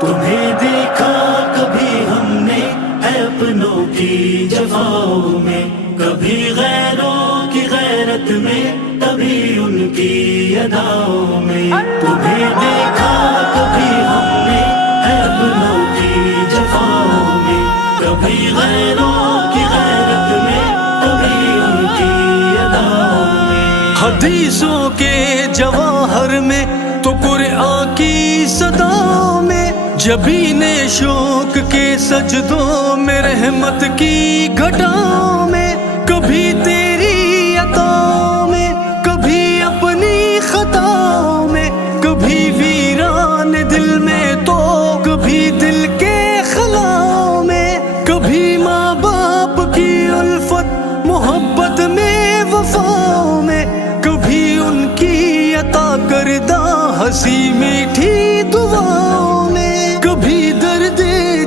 تمہیں دیکھا کبھی ہم نے ہے اپنوں کی جفاؤں میں، کبھی غیروں کی غیرت میں، کبھی ان کی اداؤں میں۔ تمہیں دیکھا کبھی ہم نے ہے اپنوں کی جفاؤں میں، کبھی غیروں کی غیرت میں، کبھی ان کی اداؤں میں۔ حدیثوں کے جواہر میں تو قرآن کی صداؤں میں، جبین شوق کے سجدوں میں، رحمت کی گھٹاؤں میں، کبھی تیری عطاؤں میں، کبھی اپنی خطاؤں میں، کبھی ویران دل میں تو کبھی دل کے خلاؤں میں، کبھی ماں باپ کی الفت محبت میں وفاؤں میں، کبھی ان کی عطا کردہ ہنسی میٹھی دعاؤں میں، کبھی درد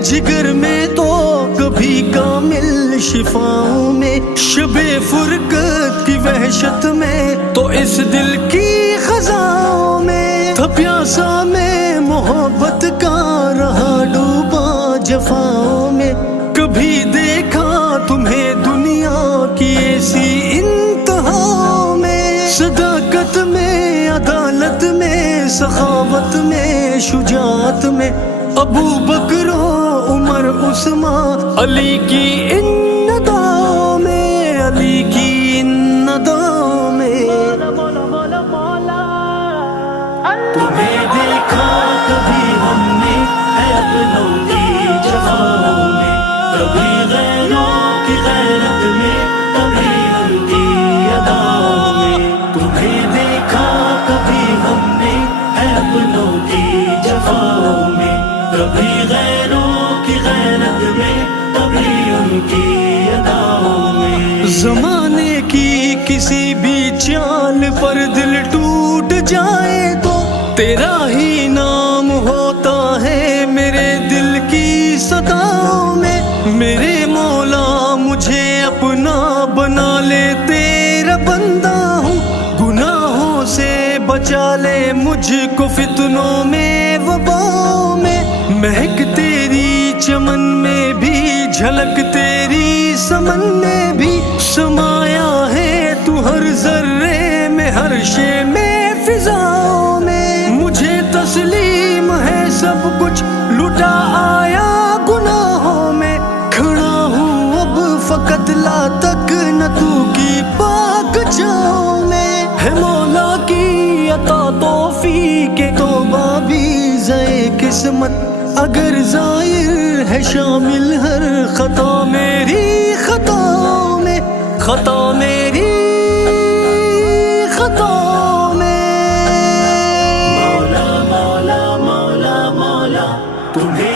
جگر میں تو کبھی کامل شفاؤں میں، شب فرقت کی وحشت میں تو اس دل کی خزاؤں میں، تھا پیاسا میں محبت کا رہا ڈوبا جفاؤں میں، کبھی دیکھا تمہیں دنیا کی ایسی انتہاؤں میں، صداقت میں، عدالت میں، سخاوت میں، شجاعت میں، ابو بکر و عمر عثمان علی کی ان اداؤں میں، علی کی ان اداؤں میں۔ تمہیں دیکھا کبھی ہم نے ہے اپنوں کی جفاؤں میں، کبھی غیروں کی غیرت میں، کبھی ان کی اداؤں میں۔ تمہیں دیکھا کبھی ہم نے ہے اپنوں کی جفاؤں میں، کبھی غیروں کی غیرت میں، کبھی ان کی اداؤں میں۔ زمانے کی کسی بھی چال پر دل ٹوٹ جائے تو تیرا ہی نام ہوتا ہے میرے دل کی صداؤں میں، میرے مولا مجھے اپنا بنا لے، تیرا بندہ ہوں، گناہوں سے بچا لے مجھ کو فتنوں میں وباؤں میں، مہک تیری چمن میں بھی، جھلک تیری سمن میں بھی، سمایا ہے تو ہر ذرے میں، ہر شے میں، فضاؤں میں، مجھے تسلیم ہے سب کچھ، لٹا آیا گناہوں میں، کھڑا ہوں اب فقط لا تک نہ تو کی پاک جاؤں میں، ہے مولا کی عطا توفیق توبہ بھی زائے قسمت، اگر ظاہر ہے شامل ہر خطا میری خطاؤں میں، خطا میری خطاؤں میں۔ مولا مولا مولا مولا تمہیں